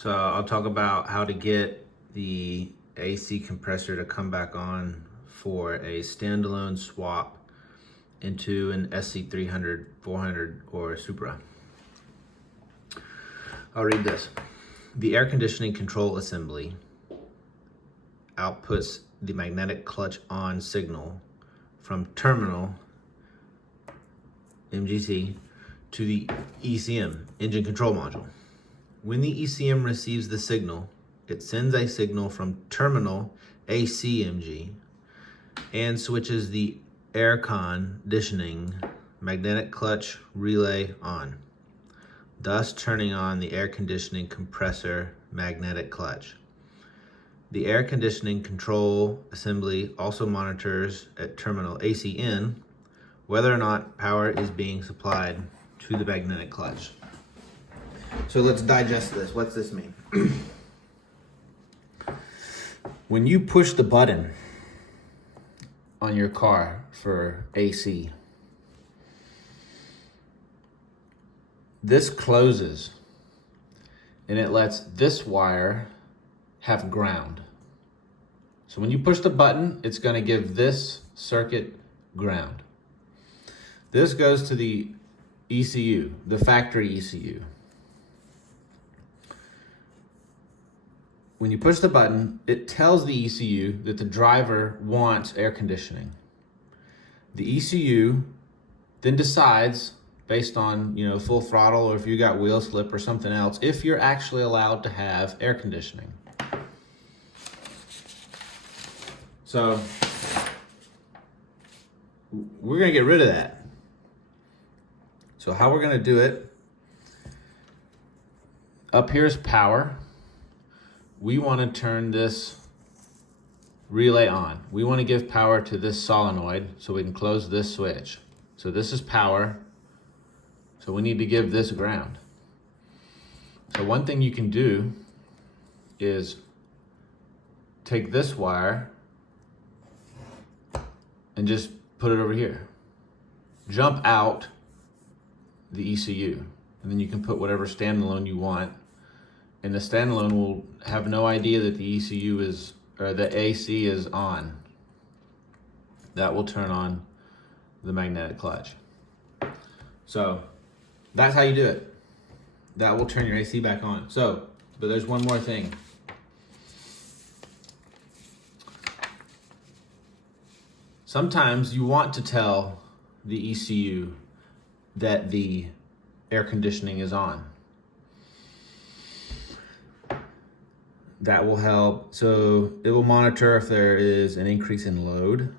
So I'll talk about how to get the AC compressor to come back on for a standalone swap into an SC300, 400, or Supra. I'll read this. The air conditioning control assembly outputs the magnetic clutch on signal from terminal MGT to the ECM, engine control module. When the ECM receives the signal, it sends a signal from terminal ACMG and switches the air conditioning magnetic clutch relay on, thus turning on the air conditioning compressor magnetic clutch. The air conditioning control assembly also monitors at terminal ACN whether or not power is being supplied to the magnetic clutch. So let's digest this. What's this mean? When you push the button on your car for AC, this closes and it lets this wire have ground. So when you push the button, it's going to give this circuit ground. This goes to the ECU, the factory ECU. When you push the button, it tells the ECU that the driver wants air conditioning. The ECU then decides, based on full throttle or if you got wheel slip or something else, if you're actually allowed to have air conditioning. So we're gonna get rid of that. So how we're gonna do it, up here's power. We wanna turn this relay on. We wanna give power to this solenoid so we can close this switch. So this is power. So we need to give this ground. So one thing you can do is take this wire and just put it over here. Jump out the ECU, and then you can put whatever standalone you want, and the standalone will have no idea that the ECU is, or the AC is on. That will turn on the magnetic clutch. So that's how you do it. That will turn your AC back on. So, but there's one more thing. Sometimes you want to tell the ECU that the air conditioning is on. That will help. So it will monitor if there is an increase in load,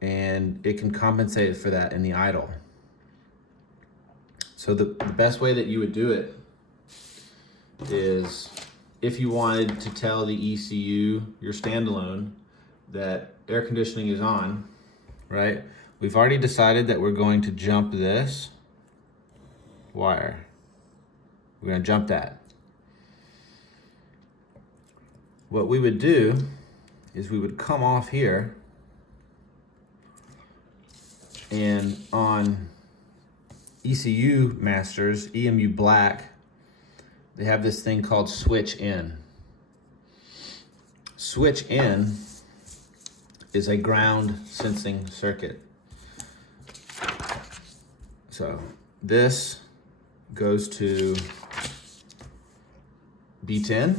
and it can compensate for that in the idle. So the best way that you would do it is if you wanted to tell the ECU, your standalone, that air conditioning is on, right? We've already decided that we're going to jump this wire. We're going to jump that. What we would do is we would come off here, and on ECU masters, EMU black, they have this thing called switch in. Switch in is a ground sensing circuit. So this goes to B10,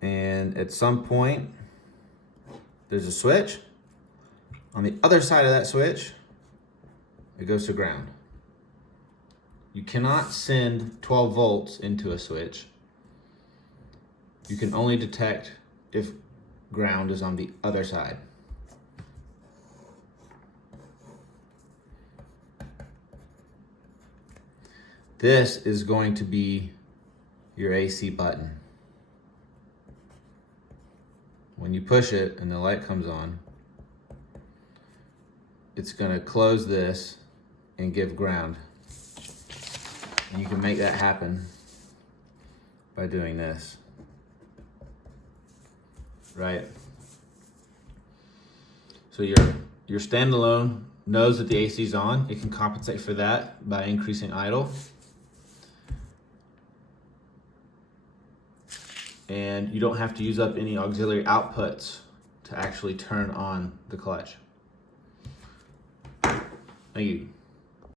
and at some point there's a switch. On the other side of that switch, it goes to ground. You cannot send 12 volts into a switch. You can only detect if ground is on the other side. This is going to be your AC button. When you push it and the light comes on, it's going to close this and give ground. And you can make that happen by doing this. Right? So your standalone knows that the AC is on. It can compensate for that by increasing idle. and you don't have to use up any auxiliary outputs to actually turn on the clutch. Thank you.